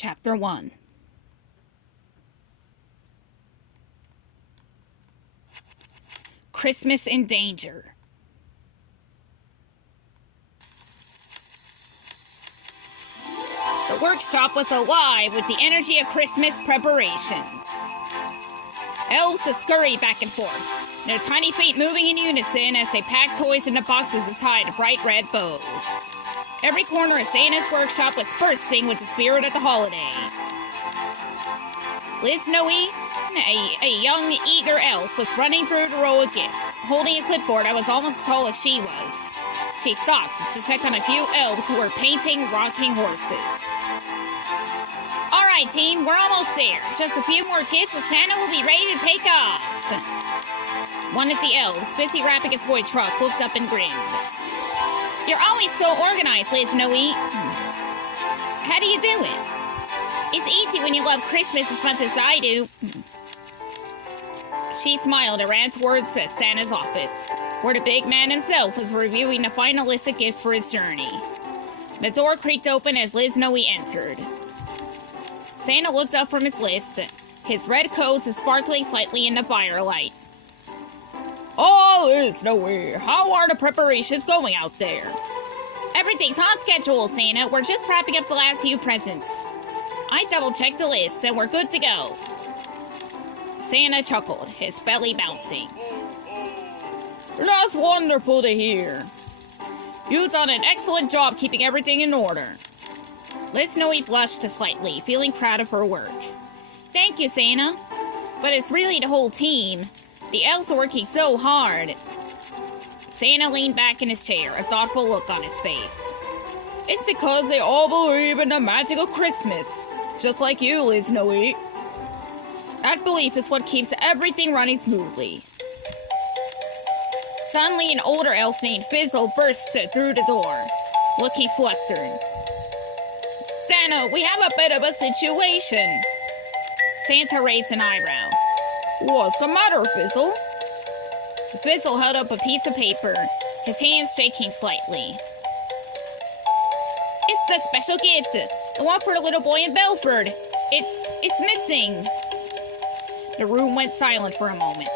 Chapter 1. Christmas in Danger. The workshop was alive with the energy of Christmas preparations. Elves scurried back and forth, their tiny feet moving in unison as they packed toys into boxes tied to bright red bows. Every corner of Santa's workshop was bursting with the spirit of the holiday. Liz Noe, a young, eager elf, was running through the row of gifts, holding a clipboard that was almost as tall as she was. She stopped to check on a few elves who were painting rocking horses. Alright, team, we're almost there. Just a few more gifts and Santa will be ready to take off. One of the elves, busy wrapping a toy truck, looked up and grinned. You're always so organized, Liz Noe. How do you do it? It's easy when you love Christmas as much as I do. She smiled and ran towards Santa's office, where the big man himself was reviewing the final list of gifts for his journey. The door creaked open as Liz Noe entered. Santa looked up from his list, his red coat sparkling slightly in the firelight. Oh, Liz Noe, how are the preparations going out there? Everything's on schedule, Santa. We're just wrapping up the last few presents. I double-checked the list, and we're good to go. Santa chuckled, his belly bouncing. That's wonderful to hear. You've done an excellent job keeping everything in order. Liz Noe blushed slightly, feeling proud of her work. Thank you, Santa. But it's really the whole team. The elves are working so hard. Santa leaned back in his chair, a thoughtful look on his face. It's because they all believe in the magic of Christmas. Just like you, Liz Noe. That belief is what keeps everything running smoothly. Suddenly, an older elf named Fizzle burst through the door, looking flustered. Santa, we have a bit of a situation. Santa raised an eyebrow. What's the matter, Fizzle? Fizzle held up a piece of paper, his hands shaking slightly. It's the special gift, the one for the little boy in Belford. It's missing. The room went silent for a moment.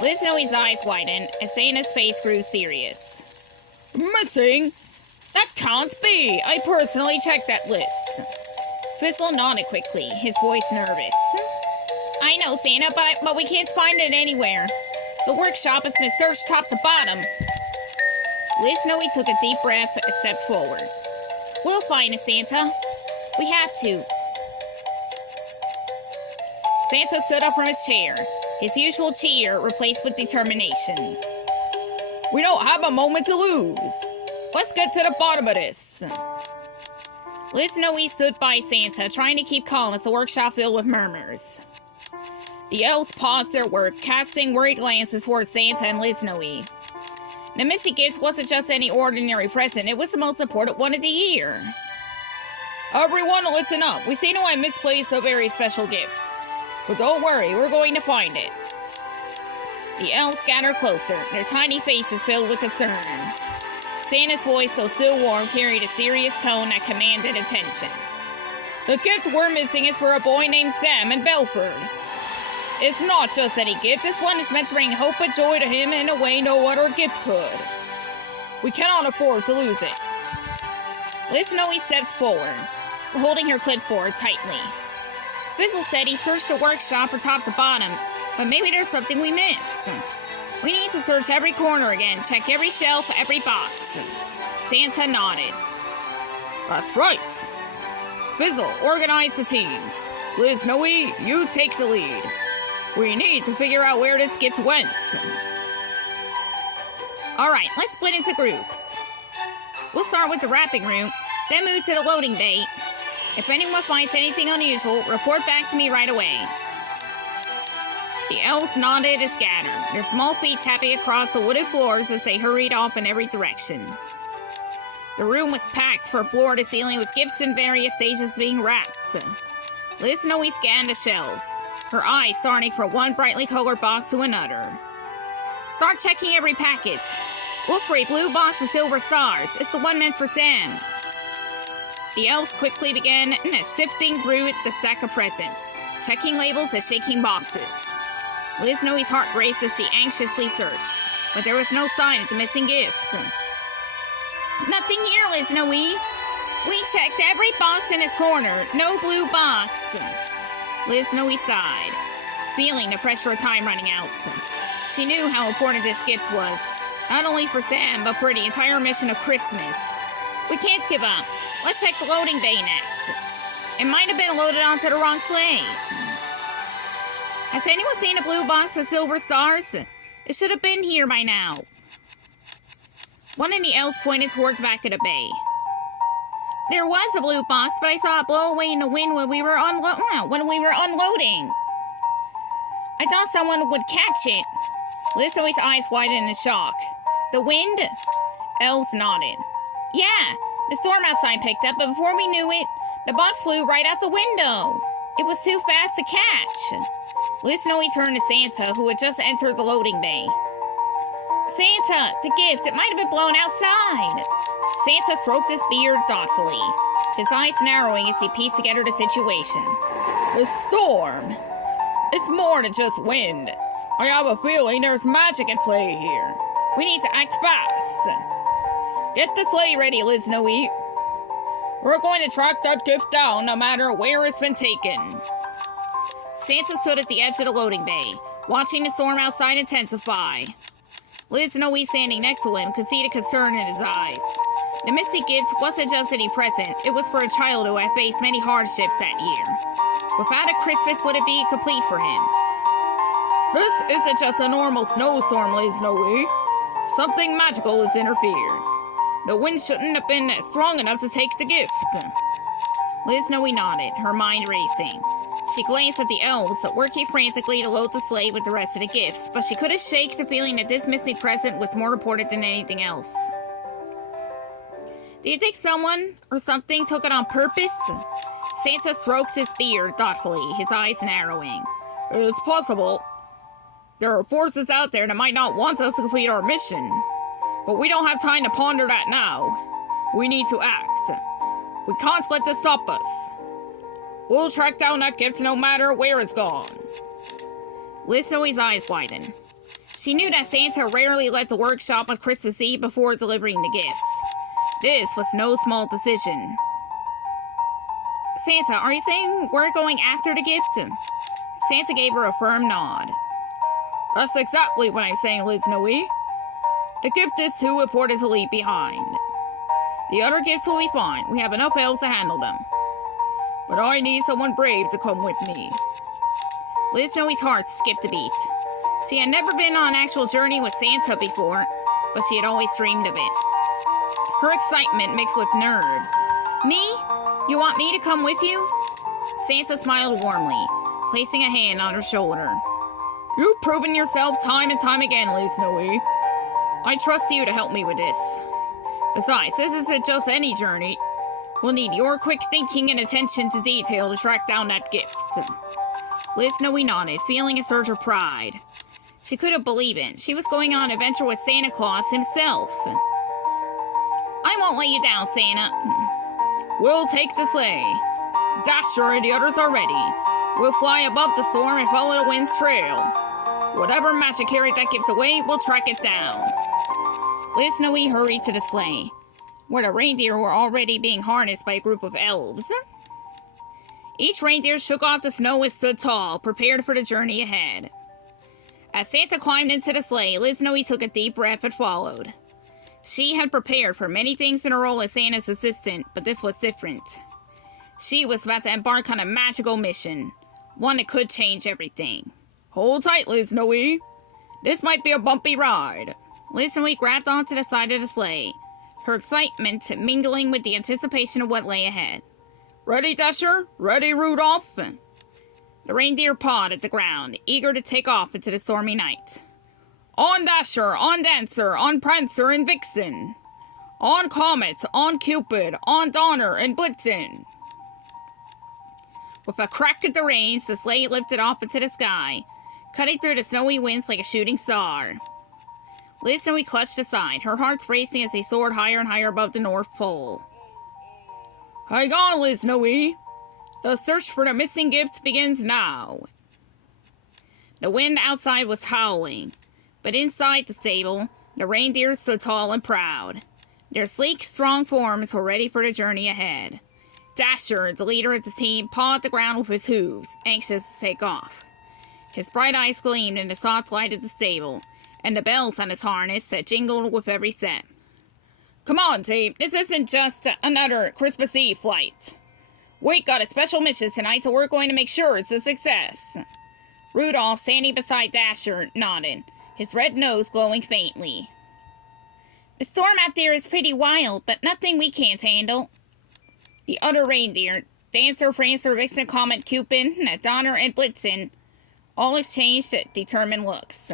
Liz Noe's eyes widened as Santa's face grew serious. Missing? That can't be. I personally checked that list. Fizzle nodded quickly, his voice nervous. I know, Santa, but we can't find it anywhere. The workshop has been searched top to bottom. Liz Noe took a deep breath and stepped forward. We'll find it, Santa. We have to. Santa stood up from his chair, his usual cheer replaced with determination. We don't have a moment to lose. Let's get to the bottom of this. Liz Noe stood by Santa, trying to keep calm as the workshop filled with murmurs. The elves paused their work, casting worried glances towards Santa and Liz Noe. The missing gift wasn't just any ordinary present, it was the most important one of the year. Everyone listen up. We seem to have misplaced a very special gift. But don't worry, we're going to find it. The elves scattered closer, their tiny faces filled with concern. Santa's voice, though still warm, carried a serious tone that commanded attention. The gift we're missing is for a boy named Sam in Belford. It's not just any gift, this one is meant to bring hope and joy to him in a way no other gift could. We cannot afford to lose it. Liz Noe stepped forward, holding her clipboard tightly. Fizzle said he searched the workshop from top to bottom, but maybe there's something we missed. We need to search every corner again, check every shelf, every box. Santa nodded. That's right. Fizzle, organize the teams. Liz Noe, you take the lead. We need to figure out where this gift went. Alright, let's split into groups. We'll start with the wrapping room, then move to the loading bay. If anyone finds anything unusual, report back to me right away. The elves nodded and scattered, their small feet tapping across the wooden floors as they hurried off in every direction. The room was packed from floor to ceiling with gifts in various stages being wrapped. Liz Noe scanned the shelves, her eyes darting from one brightly colored box to another. Start checking every package. Look for a blue box with silver stars. It's the one meant for Sam. The elves quickly began sifting through the stack of presents, checking labels and shaking boxes. Liz Noe's heart raced as she anxiously searched, but there was no sign of the missing gift. Nothing here, Liz Noe. We checked every box in this corner. No blue box. Liz Noe sighed, feeling the pressure of time running out. She knew how important this gift was, not only for Sam, but for the entire mission of Christmas. We can't give up. Let's check the loading bay next. It might have been loaded onto the wrong sleigh. Has anyone seen a blue box with silver stars? It should have been here by now. One of the elves pointed towards the back of the bay. There was a blue box, but I saw it blow away in the wind when we were unloading. I thought someone would catch it. Liz Noe's eyes widened in shock. The wind? Elves nodded. Yeah, the storm outside picked up, but before we knew it, the box flew right out the window. It was too fast to catch. Liz Noe turned to Santa, who had just entered the loading bay. Santa, the gift, it might have been blown outside. Santa stroked his beard thoughtfully, his eyes narrowing as he pieced together the situation. The storm? It's more than just wind. I have a feeling there's magic at play here. We need to act fast. Get the sleigh ready, Liz Noe. We're going to track that gift down no matter where it's been taken. Santa stood at the edge of the loading bay, watching the storm outside intensify. Liz Noe, standing next to him, could see the concern in his eyes. The mystic gift wasn't just any present, it was for a child who had faced many hardships that year. Without a Christmas would it be complete for him? This isn't just a normal snowstorm, Liz Noe. Something magical has interfered. The wind shouldn't have been strong enough to take the gift. Liz Noe nodded, her mind racing. She glanced at the elves, working frantically to load the sleigh with the rest of the gifts, but she couldn't shake the feeling that this missing present was more important than anything else. Do you think someone or something took it on purpose? Santa stroked his beard thoughtfully, his eyes narrowing. It's possible. There are forces out there that might not want us to complete our mission. But we don't have time to ponder that now. We need to act. We can't let this stop us. We'll track down that gift no matter where it's gone. Liz Noe's eyes widened. She knew that Santa rarely left the workshop on Christmas Eve before delivering the gifts. This was no small decision. Santa, are you saying we're going after the gift? Santa gave her a firm nod. That's exactly what I'm saying, Liz Noe. The gift is too important to leave behind. The other gifts will be fine. We have enough elves to handle them. But I need someone brave to come with me. Liz Noe's heart skipped a beat. She had never been on an actual journey with Santa before, but she had always dreamed of it. Her excitement mixed with nerves. Me? You want me to come with you? Santa smiled warmly, placing a hand on her shoulder. You've proven yourself time and time again, Liz Noe. I trust you to help me with this. Besides, this isn't just any journey. We'll need your quick thinking and attention to detail to track down that gift. Liz Noe nodded, feeling a surge of pride. She couldn't believe it. She was going on an adventure with Santa Claus himself. I won't let you down, Santa. We'll take the sleigh. Dasher and the others are ready. We'll fly above the storm and follow the wind's trail. Whatever magic carries that gift away, we'll track it down. Liz Noe hurried to the sleigh, where the reindeer were already being harnessed by a group of elves. Each reindeer shook off the snow and stood tall, prepared for the journey ahead. As Santa climbed into the sleigh, Liz Noe took a deep breath and followed. She had prepared for many things in her role as Santa's assistant, but this was different. She was about to embark on a magical mission, one that could change everything. Hold tight, Liz Noe. This might be a bumpy ride. Liz Noe grabbed onto the side of the sleigh, her excitement mingling with the anticipation of what lay ahead. Ready, Dasher? Ready, Rudolph? The reindeer pawed at the ground, eager to take off into the stormy night. On Dasher, on Dancer, on Prancer and Vixen. On Comet, on Cupid, on Donner and Blitzen. With a crack at the reins, the sleigh lifted off into the sky, cutting through the snowy winds like a shooting star. Liz Noe clutched aside, her heart racing as they soared higher and higher above the North Pole. Hang on, Liz Noe. The search for the missing gifts begins now. The wind outside was howling, but inside the stable, the reindeer stood tall and proud. Their sleek, strong forms were ready for the journey ahead. Dasher, the leader of the team, pawed the ground with his hooves, anxious to take off. His bright eyes gleamed in the soft light of the stable, and the bells on his harness that jingled with every step. Come on, team, this isn't just another Christmas Eve flight. We got a special mission tonight, so we're going to make sure it's a success. Rudolph, standing beside Dasher, nodded, his red nose glowing faintly. The storm out there is pretty wild, but nothing we can't handle. The other reindeer, Dancer, Prancer, Vixen, Comet, Cupid, Donner, and Blitzen, all exchanged determined looks.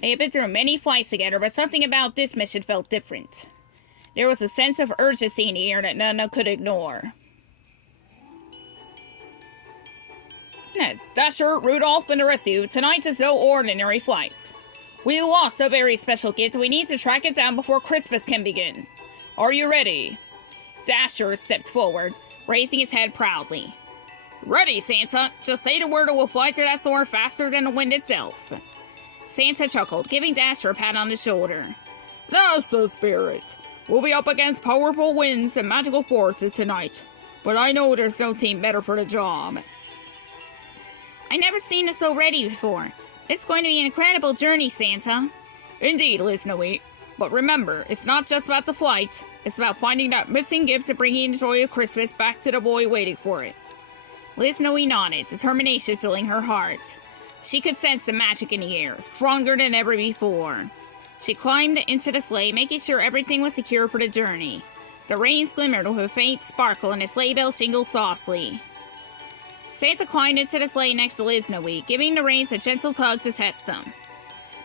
They had been through many flights together, but something about this mission felt different. There was a sense of urgency in the air that none could ignore. Dasher, Rudolph, and the rest of you, tonight is no ordinary flight. We lost a very special gift, and we need to track it down before Christmas can begin. Are you ready? Dasher stepped forward, raising his head proudly. Ready, Santa. Just say the word and we'll fly through that storm faster than the wind itself. Santa chuckled, giving Dasher a pat on the shoulder. That's the spirit. We'll be up against powerful winds and magical forces tonight, but I know there's no team better for the job. I've never seen us so ready before. It's going to be an incredible journey, Santa. Indeed, Liz Noe. But remember, it's not just about the flight. It's about finding that missing gift and bringing the joy of Christmas back to the boy waiting for it. Liz Noe nodded, determination filling her heart. She could sense the magic in the air, stronger than ever before. She climbed into the sleigh, making sure everything was secure for the journey. The reins glimmered with a faint sparkle and the sleigh bells jingled softly. Santa climbed into the sleigh next to Liz Noe, giving the reins a gentle tug to test them.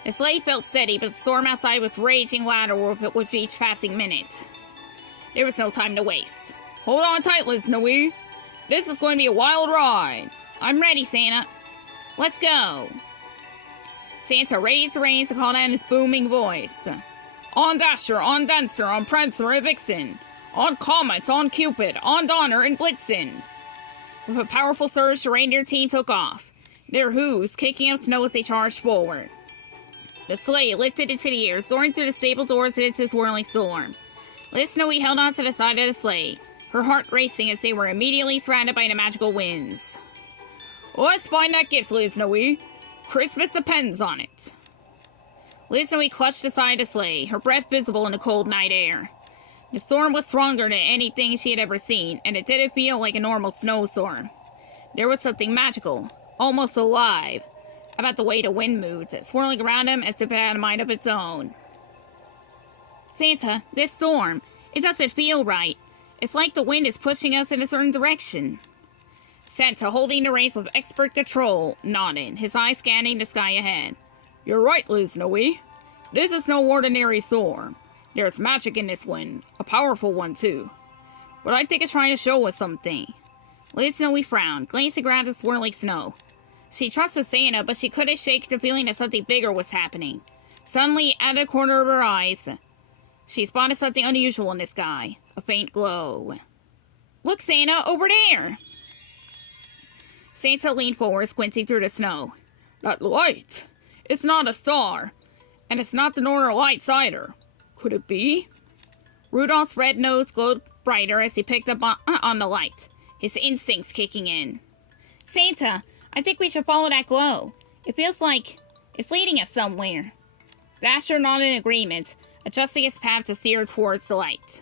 The sleigh felt steady, but the storm outside was raging louder with each passing minute. There was no time to waste. Hold on tight, Liz Noe. This is going to be a wild ride. I'm ready, Santa. Let's go. Santa raised the reins to call down his booming voice. On Dasher, on Dancer, on Prancer and Vixen. On Comet, on Cupid, on Donner and Blitzen. With a powerful surge, the reindeer team took off, their hooves kicking up snow as they charged forward. The sleigh lifted into the air, soaring through the stable doors into the swirling storm. Liz Noe held on to the side of the sleigh, her heart racing as they were immediately surrounded by the magical winds. Let's find that gift, Liz Noe. Christmas depends on it. Liz Noe clutched the side of the sleigh, her breath visible in the cold night air. The storm was stronger than anything she had ever seen, and it didn't feel like a normal snowstorm. There was something magical, almost alive, about the way the wind moved, swirling around him as if it had a mind of its own. Santa, this storm, it doesn't feel right. It's like the wind is pushing us in a certain direction. Santa, holding the reins with expert control, nodded, his eyes scanning the sky ahead. You're right, Liz Noe. This is no ordinary storm. There's magic in this wind, a powerful one too. But I think it's trying to show us something. Liz Noe frowned, glancing around the swirling snow. She trusted Santa, but she couldn't shake the feeling that something bigger was happening. Suddenly, out of the corner of her eyes, she spotted something unusual in the sky, a faint glow. Look, Santa, over there! Santa leaned forward, squinting through the snow. That light! It's not a star, and it's not the Northern Lights either. Could it be? Rudolph's red nose glowed brighter as he picked up on the light, his instincts kicking in. Santa, I think we should follow that glow. It feels like it's leading us somewhere. Dasher nodded in agreement, adjusting his path to steer towards the light.